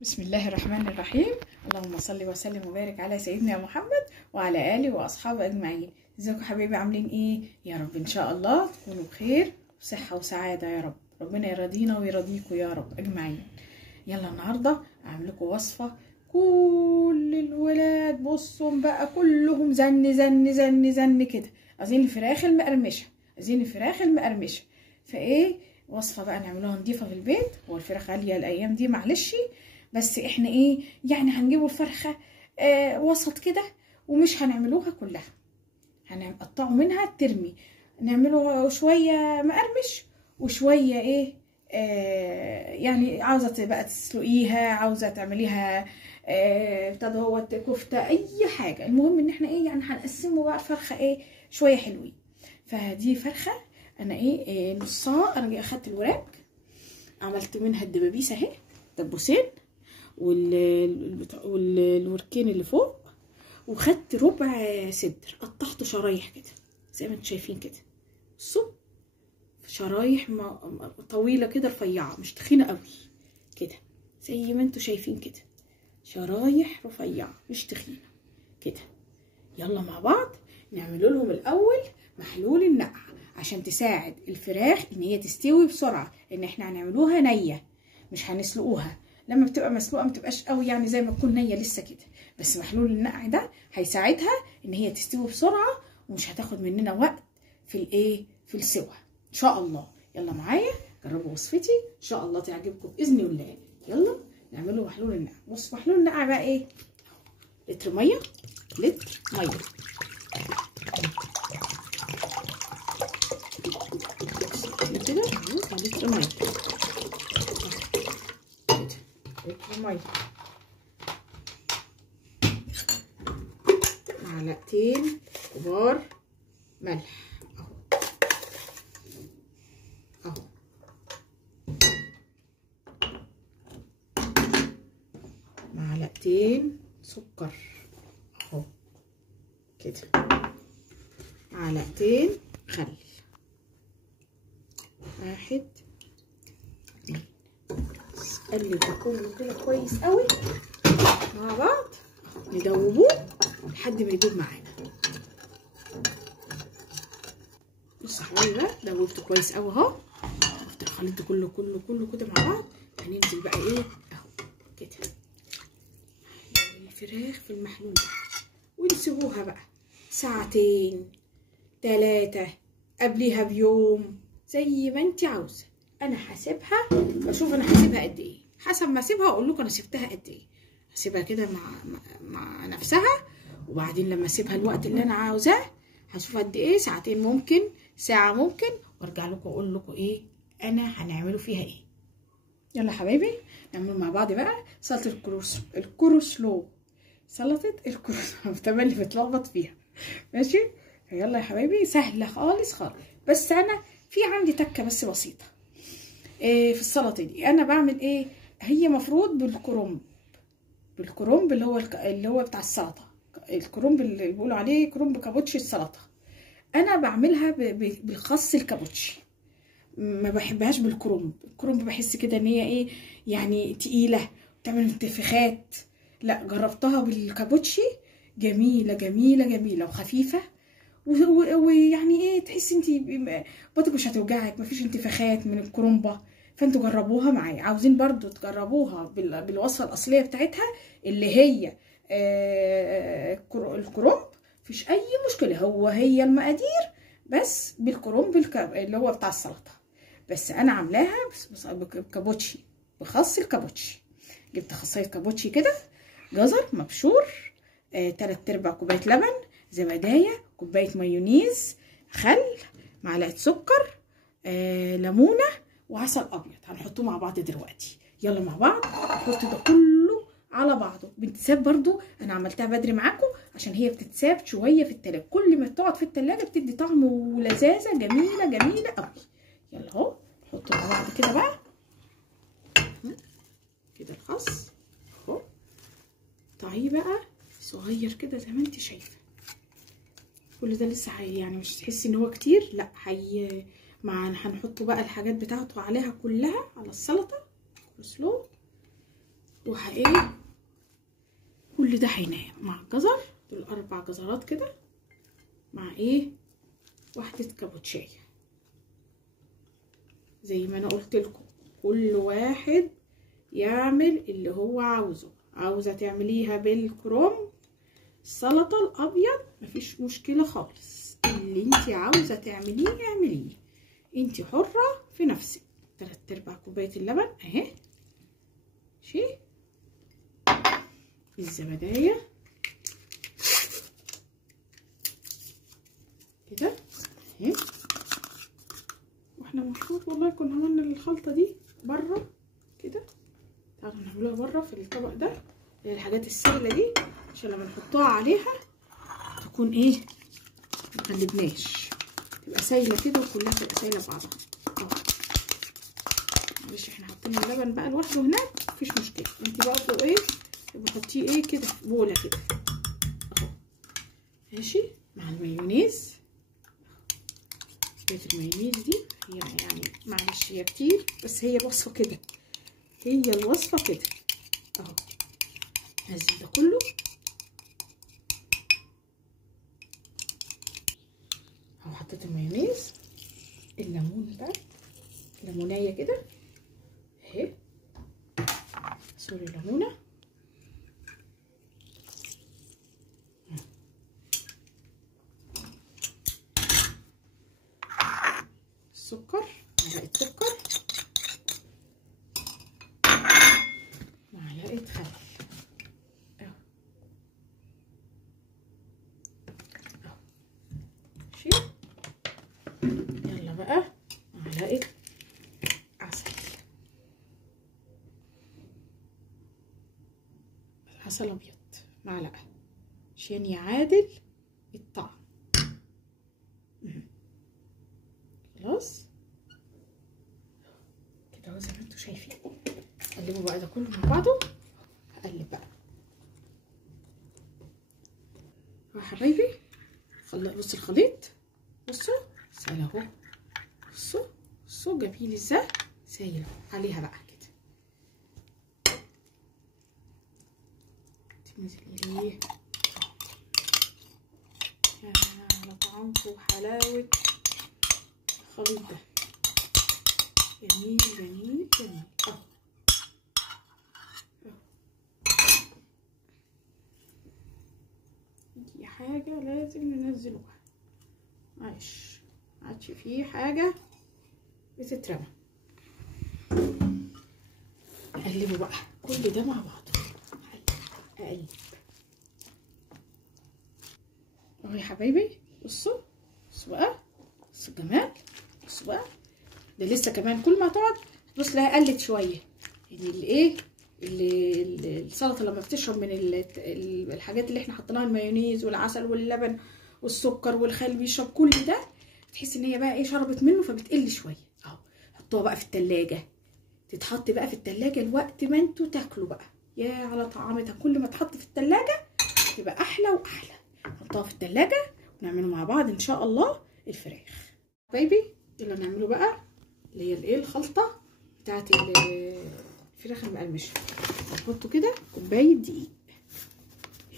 بسم الله الرحمن الرحيم. اللهم صل وسلم وبارك على سيدنا محمد وعلى اله واصحابه اجمعين. ازيكم حبايبي، عاملين ايه؟ يا رب ان شاء الله تكونوا بخير وصحه وسعاده يا رب. ربنا يرضينا ويرضيكم يا رب اجمعين. يلا النهارده اعمل لكم وصفه كل الولاد بصوا بقى كلهم زن زن زن زن كده، عايزين الفراخ المقرمشه. فايه وصفه بقى نعملوها نضيفه في البيت. هو الفراخ غاليه الايام دي معلش، بس احنا ايه يعني هنجيبوا الفرخه وسط كده، ومش هنعملوها كلها، هنقطعوا منها ترمي، نعمله شويه مقرمش وشويه ايه يعني عاوزه بقى تسلقيها، عاوزه تعمليها ابتدى هو كفته، اي حاجه. المهم ان احنا ايه يعني هنقسمه بقى فرخه ايه شويه حلوين. فدي فرخه انا ايه نصها، انا اخدت الوراك عملت منها الدبابيس اهي دبوسين، والوركين اللي فوق، وخدت ربع صدر قطعته شرايح كده زي ما انتم شايفين كده. بصوا شرايح طويله كده رفيعه، مش تخينه قوي كده، زي ما انتم شايفين كده، شرايح رفيعه مش تخينه كده. يلا مع بعض نعمل لهم الاول محلول النقع عشان تساعد الفراخ ان هي تستوي بسرعه، لان احنا هنعملوها نيه مش هنسلقوها. لما بتبقى مسلوقه ما بتبقاش قوي يعني زي ما تكون نيه لسه كده، بس محلول النقع ده هيساعدها ان هي تستوي بسرعه ومش هتاخد مننا وقت في الايه في السوا ان شاء الله. يلا معايا جربوا وصفتي ان شاء الله تعجبكم باذن الله. يلا نعمله محلول النقع. بص محلول النقع بقى ايه، لتر ميه كده، لتر ميه معلقتين كبار ملح اهو معلقتين سكر اهو كده، معلقتين خل، واحد اتنين. قلب كله كده كويس قوي مع بعض، ندوبوه لحد ما يدوب معانا. بصوا يا حبايبي بقى دوبته كويس قوي اهو، شفت الخليط كله كده مع بعض. هننزل بقى ايه اهو كده الفراخ في المحلول ده، ونسيبوها بقى ساعتين 3 قبليها بيوم زي ما انت عاوزه. انا هسيبها بشوف انا هسيبها قد ايه، حسب ما اسيبها اقول لكم انا سبتها قد ايه. هسيبها كده مع نفسها، وبعدين لما اسيبها الوقت اللي انا عاوزاه هشوف قد ايه، ساعتين ممكن، ساعه ممكن، وارجع لكم اقول لكم ايه انا هنعمله فيها ايه. يلا حبايبي نعمل مع بعض بقى سلطه الكروسلو. سلطه الكروسلو تملي بتلخبط فيها ماشي. يلا يا حبايبي سهله خالص خالص، بس انا في عندي تكه بس بسيطه في السلطه دي. انا بعمل ايه، هي مفروض بالكرنب اللي هو بتاع السلطه، الكرنب اللي بيقولوا عليه كرنب كابوتشي السلطه. انا بعملها بالخس الكابوتشي، ما بحبهاش بالكرنب. الكرنب بحس كده ان هي ايه يعني تقيله بتعمل انتفاخات. لا جربتها بالكابوتشي جميله جميله جميله وخفيفه، ويعني ايه تحسي انت بطنك مش هتوجعك، مفيش انتفاخات من الكرنبه. فانتوا جربوها معايا، عاوزين برضو تجربوها بالوصفه الاصليه بتاعتها اللي هي الكرنب، مفيش اي مشكله، هي المقادير بس بالكرنب اللي هو بتاع السلطه. بس انا عاملاها بكابوتشي، بخس الكابوتشي. جبت خصايه كابوتشي كده، جزر مبشور، 3/4 كوبايه لبن، زبدايه، كوبايه مايونيز، خل، معلقه سكر، ليمونه، وعسل ابيض. هنحطوه مع بعض دلوقتي. يلا مع بعض نحط ده كله على بعضه. بتتساب برضو، انا عملتها بدري معاكم عشان هي بتتساب شويه في التلاجة، كل ما تقعد في التلاجة بتدي طعم ولذاذه جميله جميله قوي. يلا اهو نحطه مع بعض كده بقى كده الخس اهو، قطعيه بقى صغير كده زي ما انت شايفه. كل ده لسه يعني مش تحسي ان هو كتير، لا هنحط بقى الحاجات بتاعته عليها كلها على السلطه كروسلو ايه كل ده هينام مع الجزر، دول 4 جزرات كده مع ايه واحدة كابوتشاية. زي ما انا قلت لكم كل واحد يعمل اللي هو عاوزه. عاوزة تعمليها بالكروم السلطة الابيض مفيش مشكلة خالص، اللي انت عاوزة تعمليه اعمليه، انت حرة في نفسك. 3/4 كوباية اللبن اهي، ماشي. الزبداية كده اهي. واحنا المفروض والله كنا عملنا الخلطة دي بره كده، تعالوا نعملوها بره في الطبق ده، الحاجات السهلة دي عشان لما نحطها عليها تكون ايه مقلبناش، تبقى سايلة كده وكلها تبقى سايلة بعضها اهو. معلش احنا حاطين اللبن بقى لوحده هناك مفيش مشكلة، انت برضه ايه يبقى حطيه ايه كده في بولة كده اهو، ماشي. مع المايونيز، شوية المايونيز دي هي يعني معلش هي كتير بس هي الوصفة كده، هي الوصفة كده اهو. نزل ده كله اهو. حطيت المايونيز، الليمون بقى ليمونية كده اهي، سوري ليمونة، السكر معلقة سكر، معلقة خل اهو اهو، ماشي. يلا بقى معلقة عسل، عسل ابيض معلقة عشان يعادل الطعم. خلاص كده اهو زي ما انتوا شايفين. قلبوا بقى ده كله مع بعضه، هقلب بقى يا حبايبي. بصوا الخليط، بصوا سهل اهو، بصوا جميل ازاي سايل عليها بقى كده، تنزل ايه على طعمته وحلاوة الخليط ده، جميل جميل جميل اهو. دي حاجة لازم ننزلوها، معلش معادش فيه حاجة بتترمى. قلبوا بقى كل ده مع بعضه، اقلب اهو يا حبايبي. بصوا بقى، بصوا الجمال، بصوا بقى ده لسه كمان كل ما تقعد بص لها قلت شويه. يعني الايه السلطه لما بتشرب من الحاجات اللي احنا حطيناها، المايونيز والعسل واللبن والسكر والخل، بيشرب كل ده تحس ان هي بقى ايه شربت منه فبتقل شويه اهو. حطوها بقى في التلاجة، تتحط بقى في التلاجة الوقت ما انتوا تاكلوا بقى، يا على طعامتها كل ما تحط في التلاجة تبقى احلى واحلى. نحطها في التلاجة ونعمله مع بعض ان شاء الله الفراخ. بيبي يلا نعمله بقى اللي هي الايه الخلطه بتاعت الفراخ المقرمشه. نحطه كده كوبايه دقيق،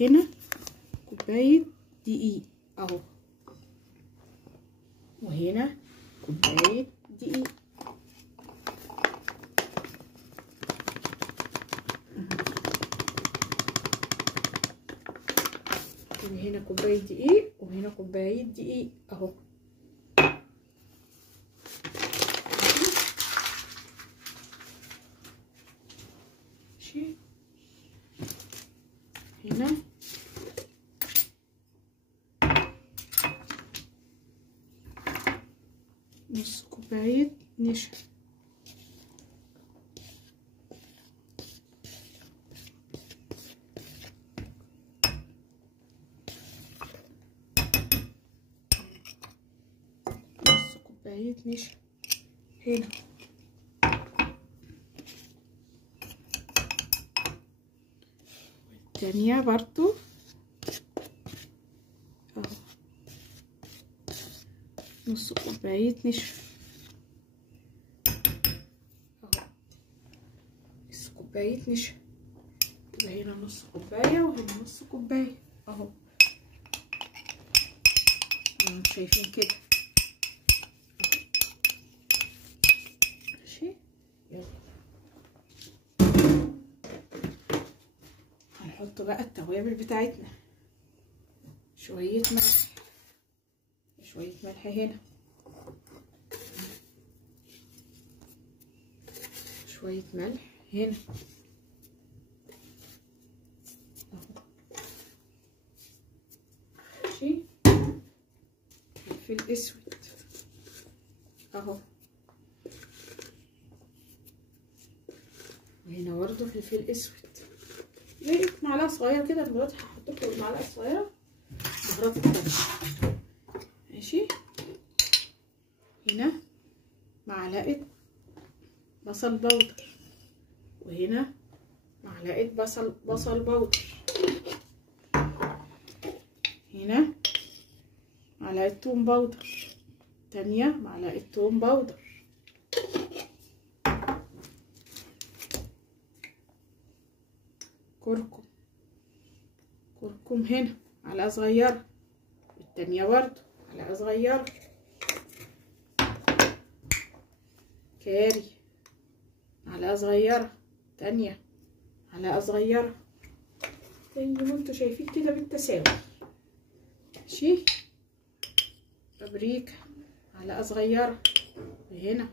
هنا كوبايه دقيق اهو، وهنا كوبايه دقيق، وهنا كوبايه دقيق وهنا كوبايه دقيق اهو. ماشي، هنا نص كوبايه نشا، كوباية نشا هنا، والتانية برضو اهو نص كوباية نشا اهو، نص كوباية نشا يبقى هنا نص كوبايه وهنا نص كوبايه اهو، انتوا شايفين كده. ماشي، يلا هنحط بقى التوابل بتاعتنا. شويه ملح، شويه ملح هنا، شويه ملح هنا اهو. ماشي، فلفل اسود اهو، وهنا برضه فلفل اسود. لقيت معلقه صغيره كده، دلوقتي هحط لكم المعلقه الصغيره بهارات التانية. ماشي، هنا معلقه بصل بودر، وهنا معلقه بصل بودر، هنا معلقه توم بودر، تانية معلقه توم بودر، كركم هنا معلقه صغيره، التانية برضو معلقه صغيره، كاري معلقه صغيره، تانية معلقه صغيره، زي ما انتوا شايفين كده بالتساوي. ماشي، بابريكا معلقه صغيره، وهنا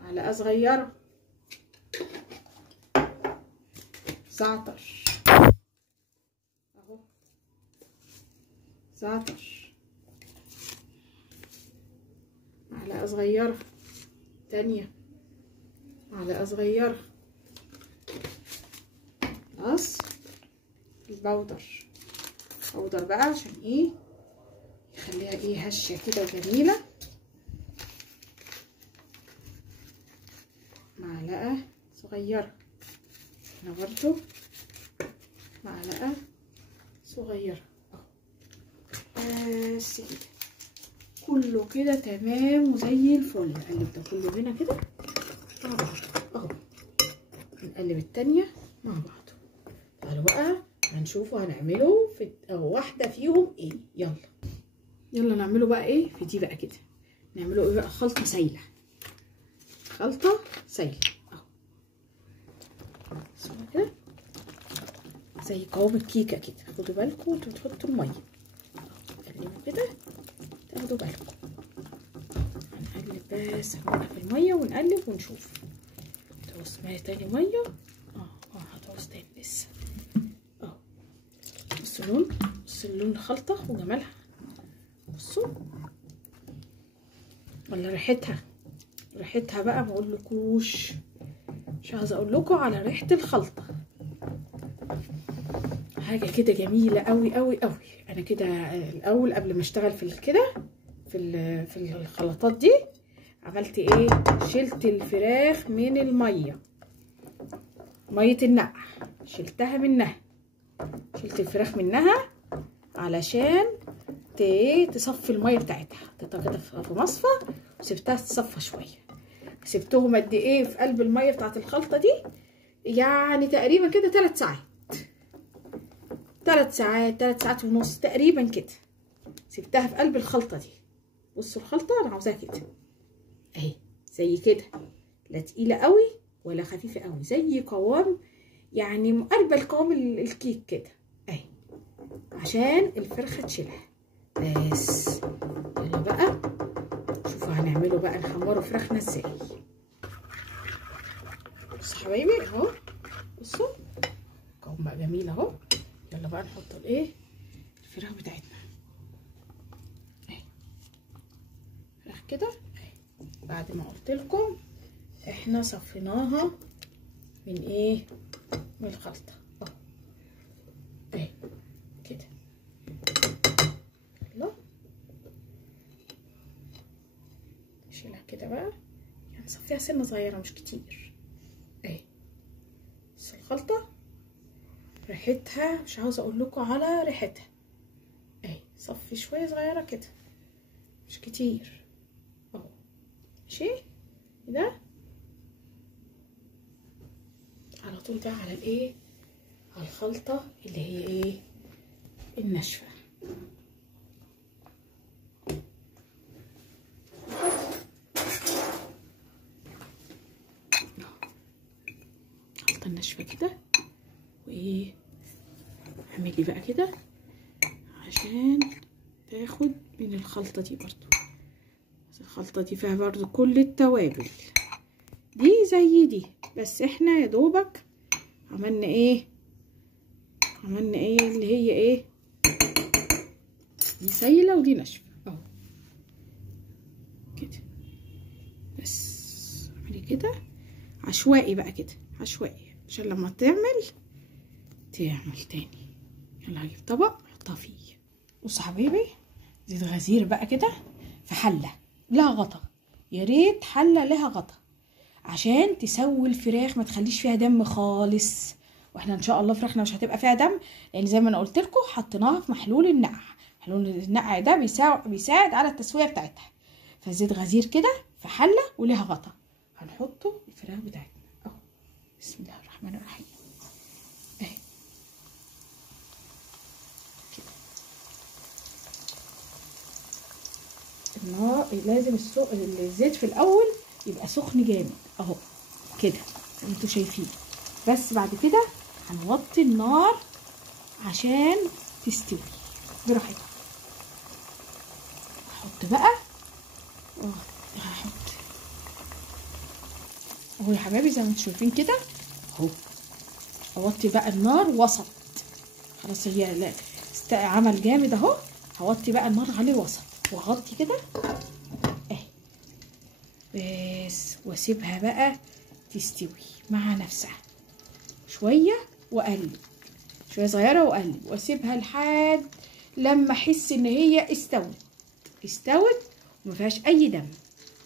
معلقه صغيره، زعتر اهو، زعتر معلقه صغيره، تانية معلقه صغيره. خلاص، البودر بقى عشان ايه؟ يخليها ايه هشه كده وجميله. معلقه صغيره هنا برضو، معلقه صغيره اهو. بس كده كله كده تمام وزي الفل. نقلب ده كله هنا كده مع بعض اهو، نقلب التانية مع بعض. تعالوا بقى هنشوفوا هنعمله في واحده فيهم ايه. يلا نعمله بقى ايه في دي بقى كده. نعمله ايه بقى؟ خلطه سايله، خلطه سايله اهو كده، زي قوام الكيكه كده. خدوا بالكم وانتوا بتحطوا الميه، قلبوا كده تاخدوا بالكم. هنقلب بس، هنوقف الميه ونقلب ونشوف. هتعوز ميه تاني، ميه هتعوز تاني لسه اهو. بصوا اللون، بصوا اللون الخلطه وجمالها، بصوا ولا ريحتها بقى ما اقولكوش. مش عايزه اقول لكم على ريحه الخلطه، حاجه كده جميله قوي قوي قوي. انا كده الاول قبل ما اشتغل في كده في الخلطات دي عملت ايه؟ شلت الفراخ من الميه، ميه النقع شلتها منها، شلت الفراخ منها علشان تصفي الميه بتاعتها. حطيتها كده في مصفى وسبتها تتصفى شويه. سبتهم قد ايه في قلب الميه بتاعت الخلطه دي؟ يعني تقريبا كده 3 ساعات، 3 ساعات ونص تقريبا كده. سبتها في قلب الخلطه دي. بصوا الخلطه انا عاوزاها كده اهي، زي كده، لا تقيله قوي ولا خفيفه قوي، زي قوام يعني مقربه لقوام الكيك كده اهي، عشان الفرخه تشيلها. بس يلا بقى شوفوا هنعمله بقى، نحمره فراخنا ازاي. بصوا حبايبي اهو، بصوا قوام بقى جميل اهو. يلا بقى نحط الايه الفراخ بتاعتنا اهي، فراخ كده اهي. بعد ما قلت لكم احنا صفيناها من ايه؟ من الخلطه اهو اهي كده. يلا نشيلها كده بقى، يعني نصفيها سنه صغيره مش كتير اهي. بس الخلطه ريحتها مش عاوزه اقول لكم على ريحتها اهي. صفي شويه صغيره كده مش كتير اهو. ماشي كده على طول بقى على الايه؟ على الخلطه. الخلطه اللي هي ايه الناشفه. الخلطه الناشفه كده، وايه اعملي بقى كده عشان تاخد من الخلطه دي برضو. الخلطه دي فيها برضو كل التوابل دي زي دي، بس احنا يا دوبك عملنا ايه اللي هي ايه، دي سايله ودي ناشفه اهو كده. بس اعملي كده عشوائي بقى كده، عشوائي عشان لما تعمل تاني. يلا هجيب طبق احطها فيه. بصوا حبايبي، زيت غزير بقى كده في حله لها غطا، يا ريت حله لها غطا عشان تسوي الفراخ، ما تخليش فيها دم خالص. واحنا ان شاء الله فراخنا مش هتبقى فيها دم، لان زي ما انا قلت لكم حطيناها في محلول النقع. محلول النقع ده بيساعد على التسويه بتاعتها. فزيت غزير كده في حله وليها غطا، هنحطه الفراخ بتاعتنا اهو. بسم الله الرحمن الرحيم اهي كده. النار لازم الزيت في الاول يبقى سخن جامد اهو كده زي ما انتوا شايفين. بس بعد كده هنوطي النار عشان تستوي براحتها. هحط بقى هحط اهو يا حبايبي زي ما انتوا شايفين كده اهو. اوطي بقى النار وسط، خلاص هي لا عمل جامد اهو. هوطي بقى النار عليه وسط واغطي كده اهي بس، واسيبها بقى تستوي مع نفسها شويه، واقلب شويه صغيره واقلب، واسيبها لحد لما احس ان هي استوت وما فيهاش اي دم،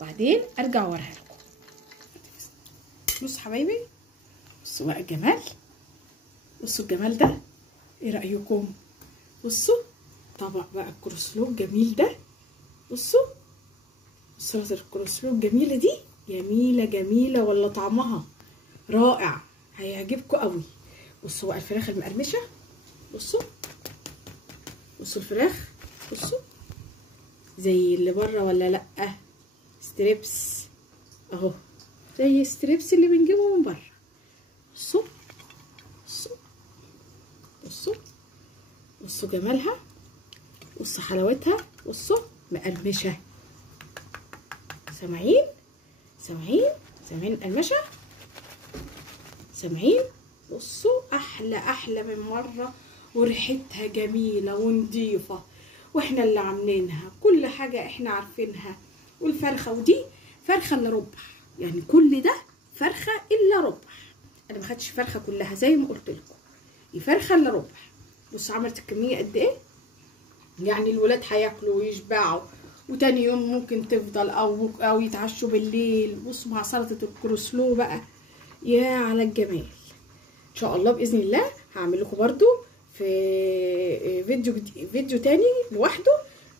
وبعدين ارجع اوريها لكم. بصوا حبايبي، بصوا بقى الجمال، بصوا الجمال ده، ايه رايكم؟ بصوا طبق بقى الكروسلو الجميل ده، بصوا سلطه الكروسلو الجميله دي، جميله ولا طعمها رائع، هيعجبكم قوي. بصوا بقى الفراخ المقرمشه، بصوا الفراخ، بصوا زي اللي بره ولا لا؟ ستريبس اهو، زي ستريبس اللي بنجيبه من بره. بصوا جمالها، بصوا حلاوتها، بصوا مقرمشه. سامعين القرمشه؟ سامعين؟ بصوا احلى من مره، وريحتها جميله ونضيفه، واحنا اللي عاملينها، كل حاجه احنا عارفينها. والفرخه، ودي فرخه الا ربع، يعني كل ده فرخه الا ربع. انا ما خدتش فرخه كلها زي ما قلت لكم، دي فرخه الا ربع. بصوا عملت الكميه قد ايه، يعني الولاد هياكلوا ويشبعوا، وتاني يوم ممكن تفضل او يتعشوا بالليل. بصوا مع سلطه الكروسلو بقى، يا على الجمال. ان شاء الله باذن الله هعمل لكم برده في فيديو تاني لوحده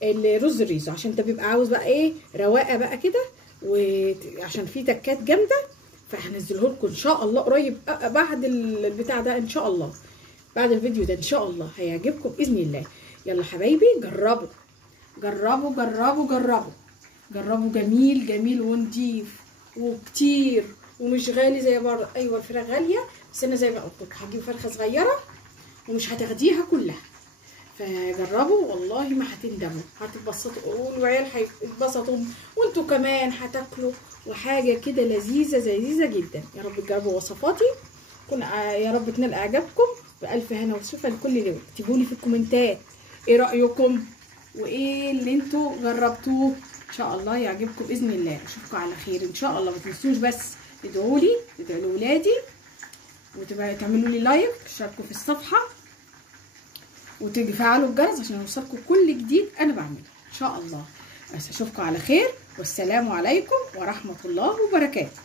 الرز الريزو، عشان ده بيبقى عاوز بقى ايه رواقه بقى كده، وعشان فيه تكات جامده، فهنزله لكم ان شاء الله قريب بعد البتاع ده ان شاء الله، بعد الفيديو ده ان شاء الله هيعجبكم باذن الله. يلا حبايبي جربوا جربوا جربوا جربوا جربوا، جميل ونضيف وكتير ومش غالي زي بره. ايوه الفراخ غاليه، بس انا زي ما قلت لكم هجيب فرخه صغيره ومش هتاخديها كلها، فجربوا والله ما هتندموا، هتتبسطوا والعيال هيتبسطوا وانتوا كمان هتاكلوا، وحاجه كده لذيذه جدا. يا رب تجربوا وصفاتي، يا رب تنال اعجابكم، بالف هنا وشفا لكل اللي اكتبوا لي في الكومنتات ايه رايكم وايه اللي انتوا جربتوه، ان شاء الله يعجبكم باذن الله. اشوفكم على خير ان شاء الله. ما تنسوش بس تدعوا لي، تدعوا لاولادي، وتعملوا لي لايك، تشاركوا في الصفحه، وتفعلوا الجرس عشان يوصلكم كل جديد انا بعمله ان شاء الله. بس اشوفكم على خير، والسلام عليكم ورحمه الله وبركاته.